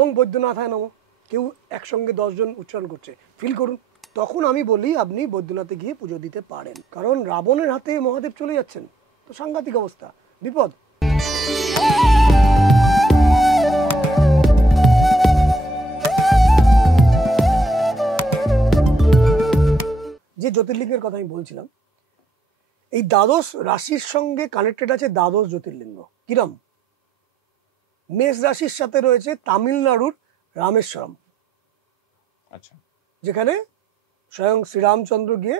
ওং বৈদ্যনাথায় নমঃ, কেউ একসঙ্গে 10 জন উচ্চারণ করছে, ফিল করুন। তখন আমি বলি আপনি বৈদ্যনাথে গিয়ে পুজো দিতে পারেন, কারণ রাবণের হাতে মহাদেব চলে যাচ্ছেন, তো সাংঘাতিক অবস্থা, বিপদ। যে জ্যোতির্লিঙ্গের কথা আমি বলছিলাম, এই দ্বাদশ রাশির সঙ্গে কানেক্টেড আছে দ্বাদশ জ্যোতির্লিঙ্গ। কিরম? মেষ রাশির সাথে রয়েছে তামিলনাড়ুর রামেশ্বরম, আচ্ছা, যেখানে স্বয়ং শ্রীরামচন্দ্র গিয়ে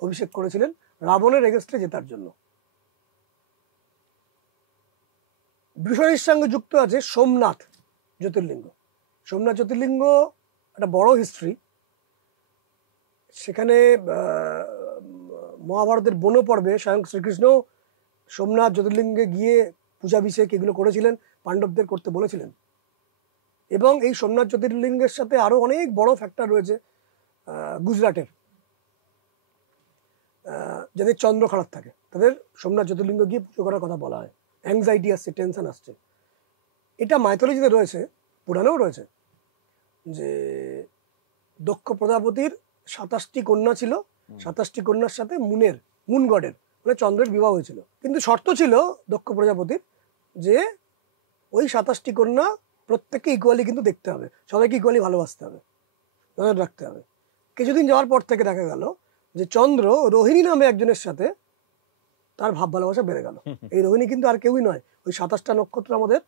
অভিষেক করেছিলেন রাবণের এগেস্টে জেতার জন্য। বৃষরাশির সঙ্গে যুক্ত আছে সোমনাথ জ্যোতির্লিঙ্গ। সোমনাথ জ্যোতির্লিঙ্গ একটা বড় হিস্ট্রি। সেখানে মহাভারতের বন পর্বে স্বয়ং শ্রীকৃষ্ণ সোমনাথ জ্যোতির্লিঙ্গে গিয়ে পূজাভিষেক এগুলো করেছিলেন, পাণ্ডবদের করতে বলেছিলেন। এবং এই সোমনাথ জ্যোতির্লিঙ্গের সাথে আরো অনেক বড় ফ্যাক্টর রয়েছে। গুজরাটের যাদের চন্দ্র খারাপ থাকে তাদের সোমনাথ জ্যোতির্লিঙ্গ গিয়ে পুজো করার কথা বলা হয়। অ্যাংজাইটি আসছে, টেনশন আসছে। এটা মাইথোলজিতে রয়েছে, পুরাণেও রয়েছে, যে দক্ষ প্রজাপতির 27টি কন্যা ছিল, 27টি কন্যার সাথে মুন গডের মানে চন্দ্রের বিবাহ হয়েছিল। কিন্তু শর্ত ছিল দক্ষ প্রজাপতির যে ওই 27টি কন্যা প্রত্যেককে ইকুয়ালি কিন্তু দেখতে হবে, সবাইকে ইকুয়ালি ভালোবাসতে হবে, নজর রাখতে হবে। কিছুদিন যাওয়ার পর থেকে দেখা গেল যে চন্দ্র রোহিণী নামে একজনের সাথে তার ভাব ভালোবাসা বেড়ে গেল। এই রোহিণী কিন্তু আর কেউই নয়, ওই 27টা নক্ষত্র আমাদের,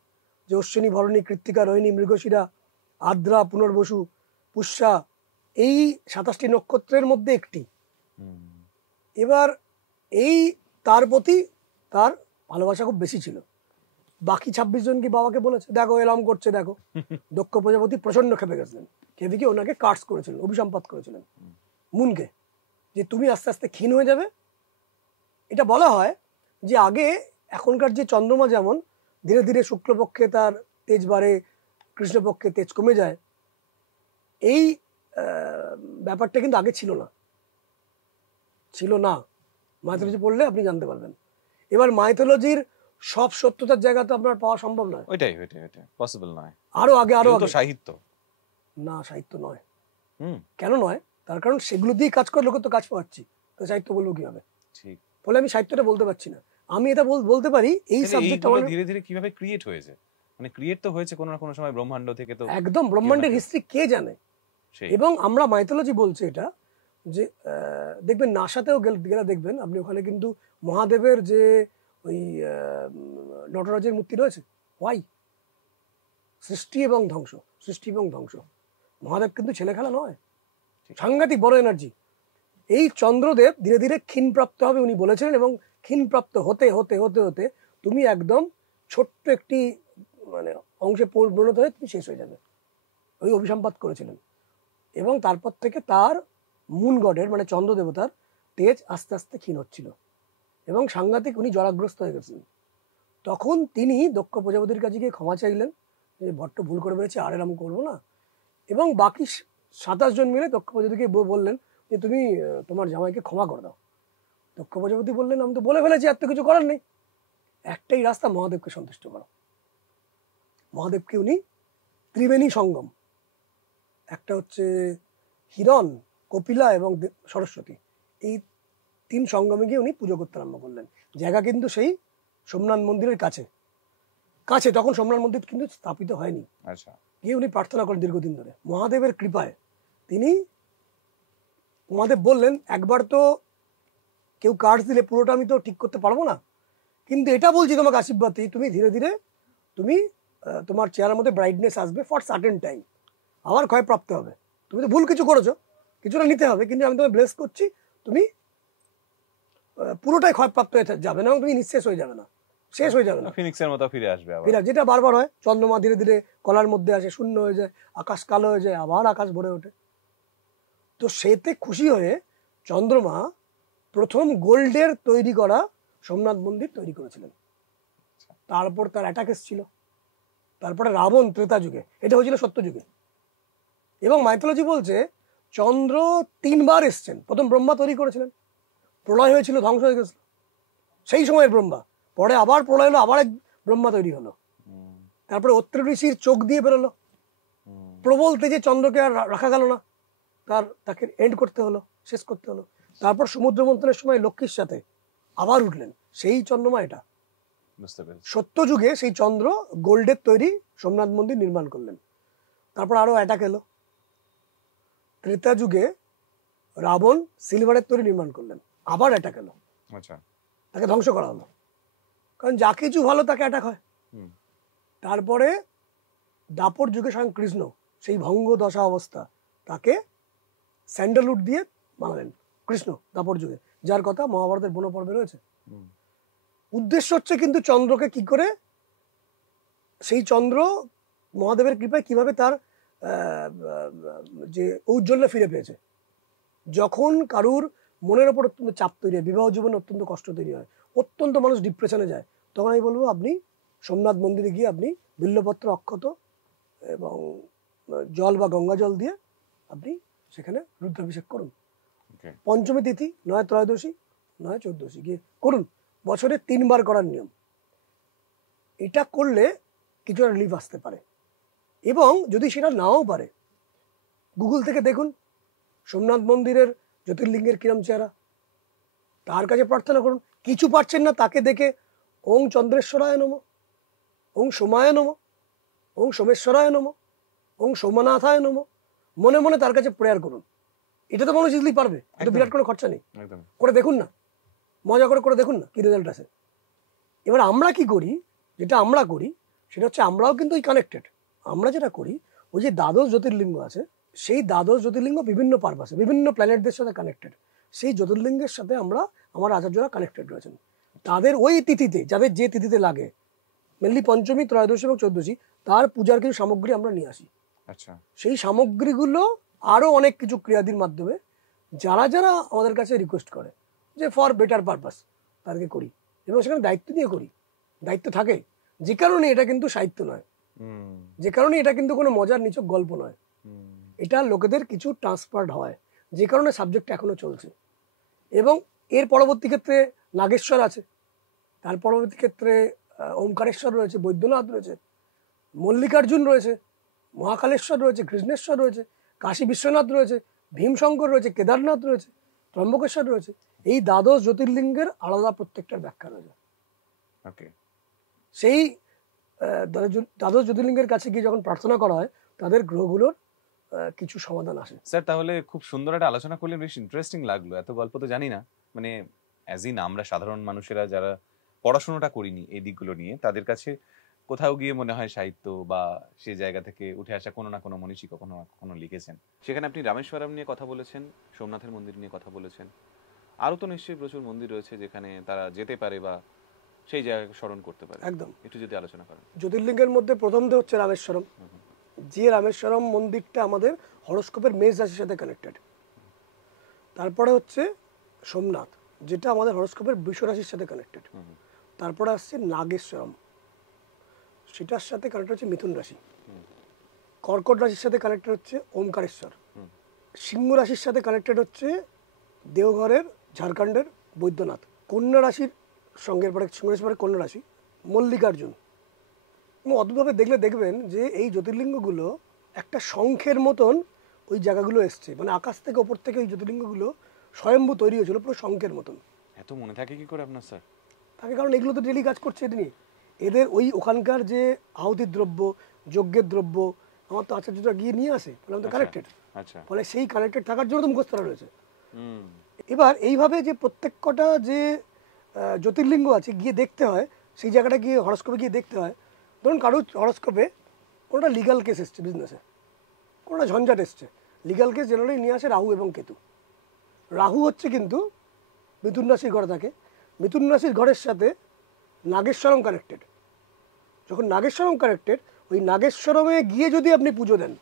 যে অশ্বিনী, ভরণী, কৃত্তিকা, রোহিণী, মৃগশিরা, আদ্রা, পুনর্বসু, পুষ্যা, এই 27টি নক্ষত্রের মধ্যে একটি। এবার এই তার প্রতি তার ভালোবাসা খুব বেশি ছিল। বাকি 26 জন কি বাবাকে বলেছে দেখো এলাম করছে দেখো। দক্ষ প্রজাপতি প্রচন্ড খেপে গেছিলেন, খেপে গিয়ে ওনাকে কার্স করেছিলেন, অভিসম্পাত করেছিলেন মুনকে, যে তুমি আস্তে আস্তে ক্ষীণ হয়ে যাবে। এটা বলা হয় যে আগে এখনকার যে চন্দ্রমা যেমন ধীরে ধীরে শুক্লপক্ষে তার তেজ বাড়ে, কৃষ্ণপক্ষে তেজ কমে যায়, এই ব্যাপারটা কিন্তু আগে ছিল না। মাইথোলজি পড়লে আপনি জানতে পারবেন। এবার মাইথোলজির সব সত্যতার জায়গা তো আপনার পাওয়া সম্ভব নয়, ওইটাই পসিবল নয়। আরো আগে তো সাহিত্য না, সাহিত্য নয়। কেন নয়? তার কারণ সেগুলো দিয়ে কাজ করে লোকে তো কাজ পাচ্ছি, তো সাহিত্য বলবো কি হবে? ঠিক, ফলে আমি সাহিত্যটা বলতে পারছি না। আমি এটা বলতে পারি এই সাবজেক্টটা ধীরে ধীরে কিভাবে ক্রিয়েট হয়েছে, মানে ক্রিয়েট তো হয়েছে কোনো না কোনো সময় ব্রহ্মাণ্ড থেকে। তো একদম ব্রহ্মাণ্ডের হিস্ট্রি কে জানে। এবং আমরা মাইথোলজি বলছি এটা, যে দেখবেন নাসাতেও গেলে দেখবেন আপনি, ওখানে কিন্তু মহাদেবের যে ওই নটরাজের মূর্তি রয়েছে। ওয়াই? সৃষ্টি এবং ধ্বংস। মহাদেব কিন্তু ছেলে খেলা নয়, সাংঘাতিক বড় এনার্জি। এই চন্দ্রদেব ধীরে ধীরে ক্ষীণপ্রাপ্ত হবে উনি বলেছিলেন, এবং ক্ষীণপ্রাপ্ত হতে হতে হতে হতে তুমি একদম ছোট্ট একটি মানে অংশে পরিণত হয়ে তুমি শেষ হয়ে যাবে, ওই অভিসম্পাত করেছিলেন। এবং তারপর থেকে তার মুন গডের মানে চন্দ্র দেবতার তেজ আস্তে আস্তে ক্ষীণ হচ্ছিল, এবং সাংঘাতিক উনি জরাগ্রস্ত হয়ে গেছিলেন। তখন তিনি দক্ষ প্রজাপতির কাছে গিয়ে ক্ষমা চাইলেন, যে বড্ড ভুল করে বেড়েছে, আর এরকম করবো না। এবং বাকি 27 জন মিলে দক্ষ প্রজাপতিকে বললেন যে তুমি তোমার জামাইকে ক্ষমা করে দাও। দক্ষ প্রজাপতি বললেন আমি তো বলে ফেলেছি, আর তো কিছু করার নেই, একটাই রাস্তা, মহাদেবকে সন্তুষ্ট করো। মহাদেবকে উনি ত্রিবেণী সঙ্গম, একটা হচ্ছে হিরণ, কপিলা এবং সরস্বতী, এই 3 সঙ্গমে গিয়ে উনি পুজো করতে আরম্ভ করলেন। জায়গা কিন্তু সেই সোমনাথ মন্দিরের কাছে। তখন সোমনাথ মন্দির কিন্তু স্থাপিত হয়নি। আচ্ছা, গিয়ে উনি প্রার্থনা করেন দীর্ঘদিন ধরে। মহাদেবের কৃপায় মহাদেব বললেন একবার তো কেউ কার্ড দিলে পুরোটা আমি তো ঠিক করতে পারবো না, কিন্তু এটা বলছি তোমাকে আশীর্বাদ, তুমি ধীরে ধীরে তুমি তোমার চেহারার মধ্যে ব্রাইটনেস আসবে ফর সার্টেন টাইম, আবার ক্ষয়প্রাপ্ত হবে। তুমি তো ভুল কিছু করেছো, কিছুটা নিতে হবে, কিন্তু আমি তোমায় ব্লেস করছি, তুমি পুরোটাই ক্ষয়প্রাপ্ত হয়ে যাবে না, এবং তুমি নিঃশেষ হয়ে যাবে না, শেষ হয়ে যাবে না, ফিনিক্সের মতো ফিরে আসবে আবার। যেটা বারবার হয়, চন্দ্রমা ধীরে ধীরে কলার মধ্যে আসে, শূন্য হয়ে যায়, আকাশ কালো হয়ে যায়, আবার আকাশ ভরে ওঠে। তো সেতে খুশি হয়ে চন্দ্রমা প্রথম গোল্ডের তৈরি করা সোমনাথ মন্দির তৈরি করেছিলেন। তারপর তার অ্যাটাক এসেছিল, তারপরে রাবণ ত্রেতা যুগে, এটা হয়েছিল সত্য যুগে। এবং মাইথোলজি বলছে চন্দ্র 3 বার এসছেন। প্রথম ব্রহ্মা তৈরি করেছিলেন, প্রলয় হয়েছিল, ধ্বংস হয়ে গেছিল, সেই সময়ের ব্রহ্মা। পরে আবার প্রলয় হলো, আবার এক ব্রহ্মা তৈরি হলো। তারপরে অত্রি ঋষির চোখ দিয়ে বেরোলো, প্রবল তেজে চন্দ্রকে আর রাখা গেল না, তাকে এন্ড করতে হলো, শেষ করতে হলো। তারপর সমুদ্র মন্থনের সময় লক্ষ্মীর সাথে আবার উঠলেন, সেই চন্দ্রমা এটা। সত্য যুগে সেই চন্দ্র গোল্ডের তৈরি সোমনাথ মন্দির নির্মাণ করলেন। তারপর আরো অ্যাটাক এলো, ত্রেতা যুগে রাবণ সিলভারের তৈরি নির্মাণ করলেন, আবার অ্যাটাক এলো, তাকে ধ্বংস করা হলো, কারণ যা কিছু ভালো তাকে অ্যাটাক হয়। তারপরে দাপর যুগে স্বয়ং কৃষ্ণ সেই ভঙ্গ দশা অবস্থা, তাকে স্যান্ডালউড দিয়ে বানালেন কৃষ্ণ দাপর যুগে, যার কথা মহাভারতের বন পর্বে রয়েছে। উদ্দেশ্য হচ্ছে কিন্তু চন্দ্রকে কি করে, সেই চন্দ্র মহাদেবের কৃপায় কিভাবে তার যে ঔজ্জ্বল্য ফিরে পেয়েছে। যখন কারুর মনের ওপর অত্যন্ত চাপ তৈরি হয়, বিবাহ জীবনে অত্যন্ত কষ্ট তৈরি হয়, অত্যন্ত মানুষ ডিপ্রেশনে যায়, তখন আমি বলবো আপনি সোমনাথ মন্দিরে গিয়ে আপনি বিল্লপত্র, অক্ষত এবং জল বা গঙ্গা জল দিয়ে আপনি সেখানে রুদ্রাভিষেক করুন। পঞ্চমী তিথি, নয় ত্রয়োদশী, নয় চৌদ্দশী গিয়ে করুন। বছরে 3 বার করার নিয়ম। এটা করলে কিছুটা রিলিফ আসতে পারে। এবং যদি সেটা নাও পারে, গুগল থেকে দেখুন সোমনাথ মন্দিরের জ্যোতির্লিঙ্গের কিরম চেহারা, তার কাছে প্রার্থনা করুন। কিছু পারছেন না, তাকে দেখে ওং চন্দ্রেশ্বরায় নমঃ, ওং সোমায় নমঃ, ওং সোমেশ্বরায় নমঃ, ওং সোমনাথায় নমঃ, মনে মনে তার কাছে প্রেয়ার করুন। এটা তো মানুষ ইজিলি পারবে, এটা বিরাট কোনো খরচা নেই। করে দেখুন না, মজা করে দেখুন না কি রেজাল্ট আসে। এবার আমরা কি করি, যেটা আমরা করি সেটা হচ্ছে আমরাও কিন্তু এই কানেক্টেড। আমরা যেটা করি, ওই যে দ্বাদশ জ্যোতির্লিঙ্গ আছে, সেই দ্বাদশ জ্যোতির্লিঙ্গ বিভিন্ন পারপাসে বিভিন্ন প্ল্যানেটদের সাথে কানেক্টেড। সেই জ্যোতির্লিঙ্গের সাথে আমার আচার্যরা কানেক্টেড রয়েছেন। তাদের ওই তিথিতে, যাদের যে তিথিতে লাগে, মেনলি পঞ্চমী, ত্রয়োদশী এবং চৌদ্দশী, তার পূজার কিছু সামগ্রী আমরা নিয়ে আসি। আচ্ছা, সেই সামগ্রীগুলো আরো অনেক কিছু ক্রিয়াদির মাধ্যমে যারা যারা আমাদের কাছে রিকোয়েস্ট করে যে ফর বেটার পারপাস, তাদেরকে করি এবং সেখানে দায়িত্ব দিয়ে করি। দায়িত্ব থাকে, যে কারণে এটা কিন্তু সাহিত্য নয়, যে কারণে এটা কিন্তু কোনো মজার নিছক গল্প নয়, এটা লোকেদের কিছু ট্রান্সফার্ড হয়, যে কারণে সাবজেক্ট এখনো চলছে। এবং এর পরবর্তী ক্ষেত্রে নাগেশ্বর আছে, তার পরবর্তী ক্ষেত্রে ওমকারেশ্বর রয়েছে, বৈদ্যনাথ রয়েছে, মল্লিকার্জুন রয়েছে, মহাকালেশ্বর রয়েছে, কৃষ্ণেশ্বর রয়েছে, কাশী বিশ্বনাথ রয়েছে, ভীমশঙ্কর রয়েছে, কেদারনাথ রয়েছে, ত্রম্বকেশ্বর রয়েছে। এই দ্বাদশ জ্যোতির্লিঙ্গের আলাদা প্রত্যেকটার ব্যাখ্যা রয়েছে। সেই দ্বাদশ জ্যোতির্লিঙ্গের কাছে গিয়ে যখন প্রার্থনা করা হয়, তাদের গ্রহগুলোর কিছু সমাধান আসে। স্যার, তাহলে খুব সুন্দর একটা আলোচনা করলেন, বেশ ইন্টারেস্টিং লাগলো। এত গল্প তো জানি না, মানে অ্যাজ ইন আমরা সাধারণ মানুষেরা যারা পড়াশোনাটা করিনি এই দিকগুলো নিয়ে, তাদের কাছে কোথাও গিয়ে মনে হয় সাহিত্য বা সেই জায়গা থেকে উঠে আসা কোনো না কোনো মনীষী কখনো না কখনো লিখেছেন। সেখানে আপনি রামেশ্বরম নিয়ে কথা বলেছেন, সোমনাথের মন্দির নিয়ে কথা বলেছেন, আরো তো নিশ্চয়ই প্রচুর মন্দির রয়েছে যেখানে তারা যেতে পারে বা সেই জায়গাকে স্মরণ করতে পারে। একদম, একটু যদি আলোচনা করেন। জ্যোতির্লিঙ্গের মধ্যে প্রথমটা হচ্ছে রামেশ্বরম। যে রামেশ্বরম মন্দিরটা আমাদের হরস্কোপের মেষ রাশির সাথে কানেক্টেড। তারপরে হচ্ছে সোমনাথ, যেটা আমাদের হরস্কোপের বৃষ রাশির সাথে কানেক্টেড। তারপরে আসছে নাগেশ্বরম, সেটার সাথে কানেক্টেড হচ্ছে মিথুন রাশি। কর্কট রাশির সাথে কানেক্টেড হচ্ছে ওমকারেশ্বর। সিংহ রাশির সাথে কানেক্টেড হচ্ছে দেওঘরের ঝাড়খণ্ডের বৈদ্যনাথ। কন্যা রাশির সঙ্গে পরে সিংহ রাশির পরে কন্যা রাশি মল্লিকার্জুন। এবং অদ্ভুতভাবে দেখলে দেখবেন যে এই জ্যোতির্লিঙ্গগুলো একটা শঙ্খের মতন ওই জায়গাগুলো এসছে, মানে আকাশ থেকে ওপর থেকে ওই জ্যোতির্লিঙ্গগুলো স্বয়ম্ভু তৈরি হয়েছিল পুরো শঙ্খের মতন। এত মনে থাকে কি করে আপনার স্যার? থাকে, কারণ এগুলো তো ডেলি কাজ করছে এটা নিয়ে। এদের ওই ওখানকার যে আহুতির দ্রব্য, যজ্ঞের দ্রব্য আমার তো আচার্যরা গিয়ে নিয়ে আসে, ফলে আমি তো কানেক্টেড। ফলে সেই কানেক্টেড থাকার জন্য তো মুখস্থ রয়েছে। এবার এইভাবে যে প্রত্যেক কটা যে জ্যোতির্লিঙ্গ আছে গিয়ে দেখতে হয়, সেই জায়গাটা গিয়ে হরস্কোপে গিয়ে দেখতে হয়। ধরুন কারো হরস্কোপে কোনোটা লিগাল কেস এসছে, বিজনেসে কোনোটা ঝঞ্ঝাট এসছে, লিগাল কেস জেনারেলি নিয়ে আসে রাহু এবং কেতু। রাহু হচ্ছে কিন্তু মিথুন রাশির ঘরে থাকে, মিথুন রাশির ঘরের সাথে নাগেশ্বরম কানেক্টেড। যখন নাগেশ্বরম কানেক্টেড, ওই নাগেশ্বরমে গিয়ে যদি আপনি পুজো দেন,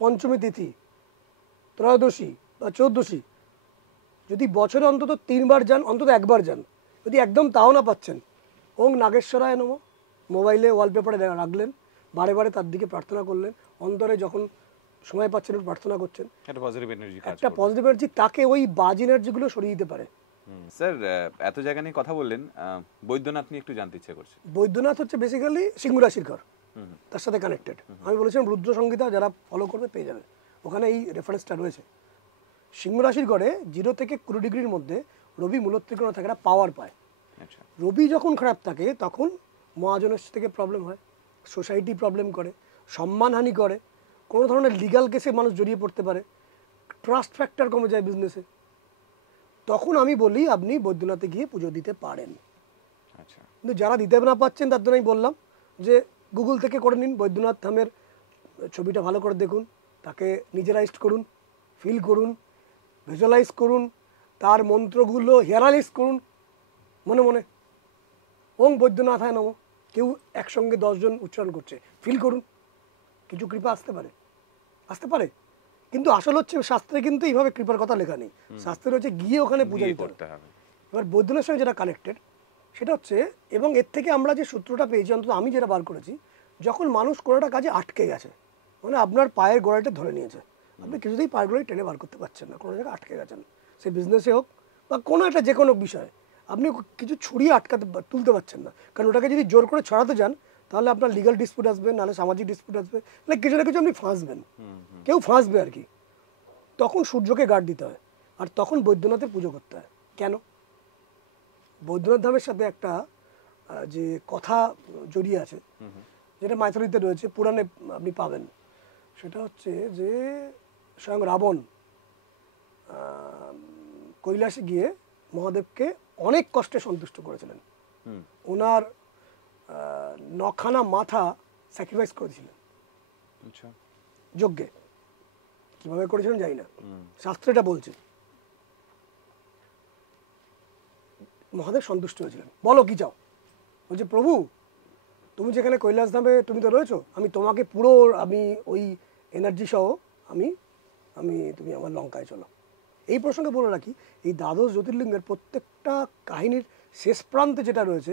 পঞ্চমী তিথি, ত্রয়োদশী বা চৌদ্দশী, যদি বছরে অন্তত 3 বার যান, অন্তত 1 বার যান, যদি একদম তাও না পাচ্ছেন, ওং নাগেশ্বরায় নমঃ মোবাইলে ওয়ালপেপারে রাখলেন, বারে বারে তার দিকে প্রার্থনা করলেন, অন্তরে যখন সময় পাচ্ছেন প্রার্থনা করছেন, একটা পজিটিভ এনার্জি তাকে ওই বাজ এনার্জিগুলো সরিয়ে দিতে পারে। স্যার, এত জায়গা নিয়ে কথা বললেন, বৈদ্যনাথ নিয়ে একটু জানতে ইচ্ছে করছে। বৈদ্যনাথ হচ্ছে বেসিক্যালি সিংহ রাশির ঘর। তার সাথে কানেক্টেড। আমি বলেছিলাম রুদ্র সংহিতা যারা ফলো করবে পেয়ে যাবে, ওখানে এই রেফারেন্সটা রয়েছে। সিংহ রাশির ঘরে 0 থেকে 20 ডিগ্রির মধ্যে রবি মূলত্রিকোণে থাকে, পাওয়ার পায়। রবি যখন খারাপ থাকে তখন মহাজনের থেকে প্রবলেম হয়, সোসাইটি প্রবলেম করে, সম্মানহানি করে, কোনো ধরনের লিগাল কেসে মানুষ জড়িয়ে পড়তে পারে, ট্রাস্ট ফ্যাক্টর কমে যায় বিজনেসে। তখন আমি বলি আপনি বৈদ্যনাথে গিয়ে পুজো দিতে পারেন। কিন্তু যারা দিতে না পাচ্ছেন তার জন্য আমি বললাম যে গুগল থেকে করে নিন, বৈদ্যনাথ ধামের ছবিটা ভালো করে দেখুন, তাকে নিজেরাইজ করুন, ফিল করুন, ভিজুয়ালাইজ করুন, তার মন্ত্রগুলো হিয়ারালাইজ করুন মনে মনে। ওং বৈদ্যনাথায় নমঃ কেউ একসঙ্গে 10 জন উচ্চারণ করছে, ফিল করুন, কিছু কৃপা আসতে পারে, আসতে পারে। কিন্তু আসল হচ্ছে শাস্ত্রে কিন্তু এইভাবে কৃপার কথা লেখা নেই, শাস্ত্রে হচ্ছে গিয়ে ওখানে পূজা করতে হবে। এবার বৈদ্যনাথের সঙ্গে যেটা কানেক্টেড সেটা হচ্ছে, এবং এর থেকে আমরা যে সূত্রটা পেয়েছি, অন্তত আমি যেটা বার করেছি, যখন মানুষ কোনোটা কাজে আটকে গেছে, মানে আপনার পায়ের গোড়াটা ধরে নিয়েছে, আপনি কিছুতেই পায়ের গোড়ায় টেনে বার করতে পারছেন না, কোনো জায়গায় আটকে গেছেন, সে বিজনেসে হোক বা কোনো একটা যে কোনো বিষয়ে আপনি কিছু ছড়িয়ে তুলতে পারছেন না, কারণ ওটাকে যদি জোর করে ছড়াতে যান তাহলে আপনার লিগাল ডিসপিউট আসবে, নাহলে সামাজিক ডিসপিউট আসবে, মানে কিছু না কিছু আপনি ফাঁসবেন, কেউ ফাঁসবে আর কি। তখন সূর্যকে গার্ড দিতে হয়, আর তখন বৈদ্যনাথের পুজো করতে হয়। কেন? বৈদ্যনাথ ধামের সাথে একটা যে কথা জড়িয়ে আছে, যেটা মাইথোলজিতে রয়েছে, পুরাণে আপনি পাবেন, সেটা হচ্ছে যে স্বয়ং রাবণ কৈলাসে গিয়ে মহাদেবকে অনেক কষ্টে সন্তুষ্ট করেছিলেন, ওনার 9খানা মাথা স্যাক্রিফাইস করেছিলেন যজ্ঞে। কিভাবে করেছিলেন জানি না, শাস্ত্র এটা বলছে। মহাদেব সন্তুষ্ট হয়েছিলেন, বলো কি চাও? বলছে প্রভু তুমি যেখানে কৈলাস ধামে তুমি তো রয়েছো, আমি তোমাকে পুরো আমি ওই এনার্জি সহ তুমি আমার লঙ্কায় চলো। এই প্রসঙ্গে বলে রাখি, এই দ্বাদশ জ্যোতির্লিঙ্গের প্রত্যেকটা কাহিনীর শেষ প্রান্তে যেটা রয়েছে,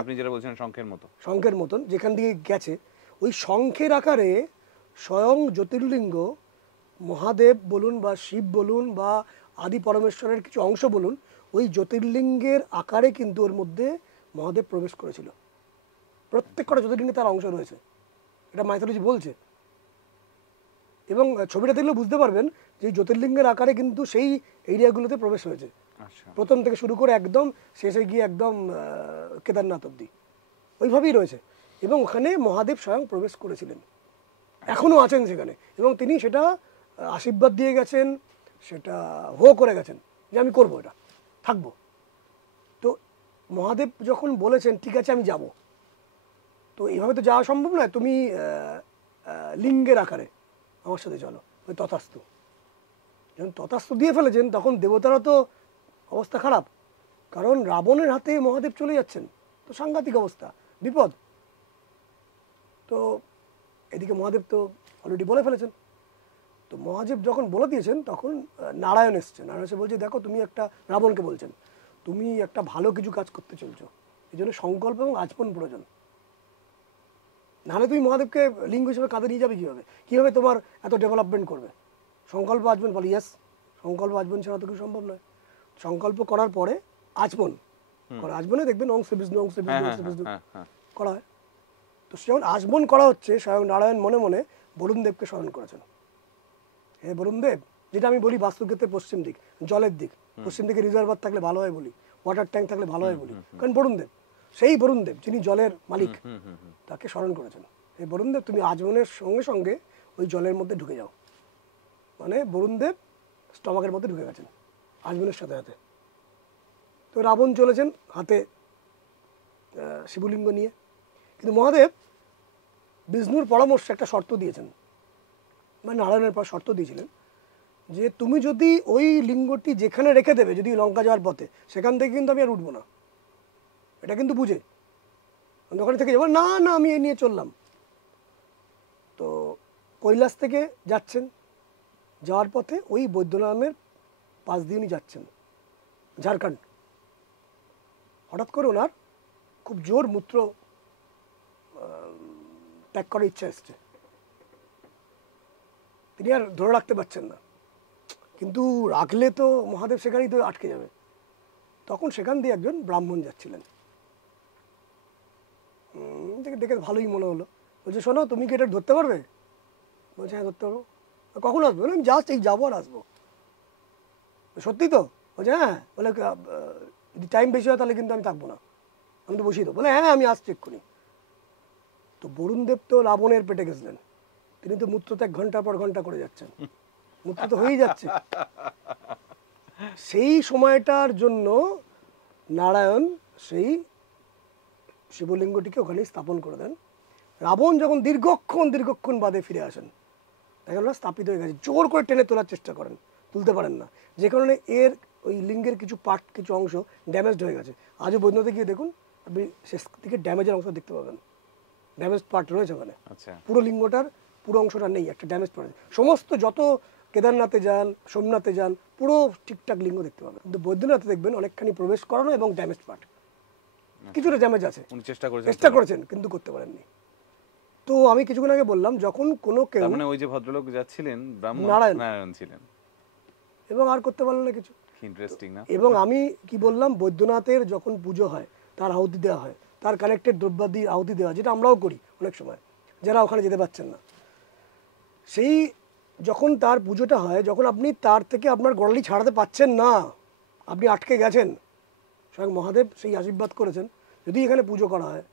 আপনি যেটা বলছেন শঙ্খের মতন যেখান দিয়ে গেছে, ওই শঙ্খের আকারে স্বয়ং জ্যোতির্লিঙ্গ, মহাদেব বলুন বা শিব বলুন বা আদি পরমেশ্বরের কিছু অংশ বলুন, ওই জ্যোতির্লিঙ্গের আকারে কিন্তু ওর মধ্যে মহাদেব প্রবেশ করেছিল। প্রত্যেকটা জ্যোতির্লিঙ্গে তার অংশ রয়েছে, এটা মাইথোলজি বলছে। এবং ছবিটা দেখলে বুঝতে পারবেন যে জ্যোতির্লিঙ্গের আকারে কিন্তু সেই এরিয়াগুলোতে প্রবেশ হয়েছে, প্রথম থেকে শুরু করে একদম শেষে গিয়ে একদম কেদারনাথ অব্দি ওইভাবেই রয়েছে। এবং ওখানে মহাদেব স্বয়ং প্রবেশ করেছিলেন, এখনও আছেন সেখানে, এবং তিনি সেটা আশীর্বাদ দিয়ে গেছেন, সেটা করে গেছেন যে আমি করবো, এটা থাকবো। তো মহাদেব যখন বলেছেন ঠিক আছে আমি যাব, তো এইভাবে তো যাওয়া সম্ভব নয়, তুমি লিঙ্গের আকারে আমার সাথে চলো, ওই তথাস্তু। যখন তথাস্তু দিয়ে ফেলেছেন তখন দেবতারা তো অবস্থা খারাপ, কারণ রাবণের হাতে মহাদেব চলে যাচ্ছেন, তো সাংঘাতিক অবস্থা, বিপদ। তো এদিকে মহাদেব তো অলরেডি বলে ফেলেছেন। তো মহাদেব যখন বলে দিয়েছেন তখন নারায়ণ এসছেন, নারায়ণ এসে বলছে দেখো তুমি একটা, রাবণকে বলছেন তুমি একটা ভালো কিছু কাজ করতে চলছো, এই জন্য সংকল্প এবং আচমন প্রয়োজন, নাহলে তুমি মহাদেবকে লিঙ্গ হিসেবে কাঁধে নিয়ে যাবে কীভাবে তোমার এত ডেভেলপমেন্ট করবে? সংকল্প আচমন বলি, ইয়াস, সংকল্প আচমন ছাড়া তো কিছু সম্ভব নয়। সংকল্প করার পরে আচমন করা, আচমনে দেখবেন অংশ বিষ্ণু করা হয়। তো যখন আচমন করা হচ্ছে, স্বয়ং নারায়ণ মনে মনে বরুণ দেবকে স্মরণ করেছেন, হে বরুণ দেব, যেটা আমি বলি বাস্তুক্ষেত্রের পশ্চিম দিক, জলের দিক, পশ্চিম দিকে রিজার্ভার থাকলে ভালো হয় বলি, ওয়াটার ট্যাঙ্ক থাকলে ভালো হয় বলি, কারণ বরুণ দেব, সেই বরুণ দেব যিনি জলের মালিক, তাকে স্মরণ করেছেন, এই বরুণ দেব তুমি আচমনের সঙ্গে সঙ্গে ওই জলের মধ্যে ঢুকে যাও। মানে বরুণ দেব স্টমাকের মধ্যে ঢুকে গেছেন আচমনের সাথে সাথে। তো রাবণ চলেছেন হাতে শিবলিঙ্গ নিয়ে, কিন্তু মহাদেব বিষ্ণুর পরামর্শে একটা শর্ত দিয়েছেন, মানে নারায়ণের পর শর্ত দিয়েছিলেন যে তুমি যদি ওই লিঙ্গটি যেখানে রেখে দেবে, যদি লঙ্কা যাওয়ার পথে, সেখান থেকে কিন্তু আমি আর উঠবো না, এটা কিন্তু বুঝে ওখানে থেকে যাবো না, না আমি এই নিয়ে চললাম। তো কৈলাস থেকে যাচ্ছেন, যাওয়ার পথে ওই বৈদ্যনাথের পাশ দিয়ে উনি যাচ্ছেন ঝাড়খণ্ড, হঠাৎ করে ওনার খুব জোর মূত্র ত্যাগ করার ইচ্ছা এসছে, তিনি আর ধরে রাখতে পারছেন না, কিন্তু রাখলে তো মহাদেব সেখানেই তো আটকে যাবে। তখন সেখান দিয়ে একজন ব্রাহ্মণ যাচ্ছিলেন, দেখে ভালোই মনে হলো, বলছে শোনো তুমি কি এটা ধরতে পারবে? বলছে হ্যাঁ ধরতে পারবো। কখন আসবে? বলে আমি জাস্ট এই যাবো আর আসবো। সত্যি তো? বলছে হ্যাঁ। বলে যদি টাইম বেশি হয় তাহলে কিন্তু আমি থাকবো না, আমি তো বসিয়ে দেবো। বলে হ্যাঁ আমি আসছি এক্ষুনি। তো বরুণদেব তো রাবণের পেটে গেছিলেন, তিনি তো মূত্রত্যাগ ঘন্টার পর ঘন্টা করে যাচ্ছেন, মূত্র তো হয়েই যাচ্ছে। সেই সময়টার জন্য নারায়ণ সেই শিবলিঙ্গটিকে ওখানে স্থাপন করে দেন। রাবণ যখন দীর্ঘক্ষণ বাদে ফিরে আসেন, দেখা গেল স্থাপিত হয়ে গেছে, জোর করে টেনে তোলার চেষ্টা করেন, তুলতে পারেন না, যে কারণে এর ওই লিঙ্গের কিছু পার্ট, কিছু অংশ ড্যামেজড হয়ে গেছে। আজও বৈদ্যনাথে গিয়ে দেখুন, আপনি শেষ দিকে ড্যামেজের অংশ দেখতে পাবেন, ড্যামেজ পার্ট রয়েছে ওখানে। পুরো লিঙ্গটার পুরো অংশটা নেই, একটা ড্যামেজ পার্ট। সমস্ত যত কেদারনাথে যান, সোমনাথে যান, পুরো ঠিকঠাক লিঙ্গ দেখতে পাবেন, কিন্তু বৈদ্যনাথে দেখবেন অনেকখানি প্রবেশ করানো এবং ড্যামেজ পার্ট, কিছুটা ড্যামেজ আছে। চেষ্টা করেছেন কিন্তু করতে পারেননি। তো আমি কিছুক্ষণ আগে বললাম, যখন কোনো কেউ, মানে ওই যে ভদ্রলোক যাচ্ছিলেন ব্রাহ্মণ নারায়ণ ছিলেন, এবং আর করতে পারলেন না কিছু। ইন্টারেস্টিং না? এবং আমি কি বললাম, বৈদ্যনাথের যখন পুজো হয়, তার আহুতি দেওয়া হয়, তার কানেক্টেড দ্রব্যাদি আহুতি দেওয়া, যেটা আমরাও করি অনেক সময় যারা ওখানে যেতে পারছেন না। সেই যখন তার পুজোটা হয়, যখন আপনি তার থেকে আপনার গড়ালি ছাড়াতে পাচ্ছেন না, আপনি আটকে গেছেন, স্বয়ং মহাদেব সেই আশীর্বাদ করেছেন, যদি এখানে পুজো করা হয়,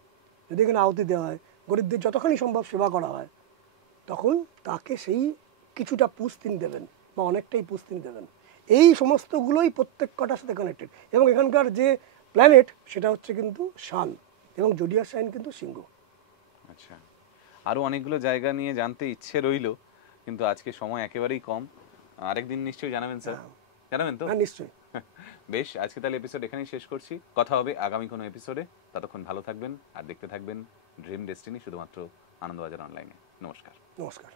যদি এখানে আহুতি দেওয়া হয়, গরিবদের যতখানি সম্ভব সেবা করা হয়, তখন তাকে সেই কিছুটা পুষ্টিন দেবেন বা অনেকটাই পুষ্টিন দেবেন। এই সমস্তগুলোই প্রত্যেক কটার সাথে কানেক্টেড। এবং এখানকার যে প্ল্যানেট সেটা হচ্ছে কিন্তু শান, এবং জোডিয়াক সাইন কিন্তু সিংহ। আচ্ছা, আরো অনেকগুলো জায়গা নিয়ে জানতে ইচ্ছে রইল, কিন্তু আজকে সময় একেবারেই কম। আরেকদিন নিশ্চয়ই জানাবেন স্যার, জানাবেন তো? হ্যাঁ নিশ্চয়ই। বেশ, আজকে তাহলে এপিসোড এখানেই শেষ করছি। কথা হবে আগামী কোনো এপিসোডে। ততক্ষণ ভালো থাকবেন আর দেখতে থাকবেন ড্রিম ডেস্টিনি, শুধুমাত্র আনন্দবাজার অনলাইনে। নমস্কার। নমস্কার।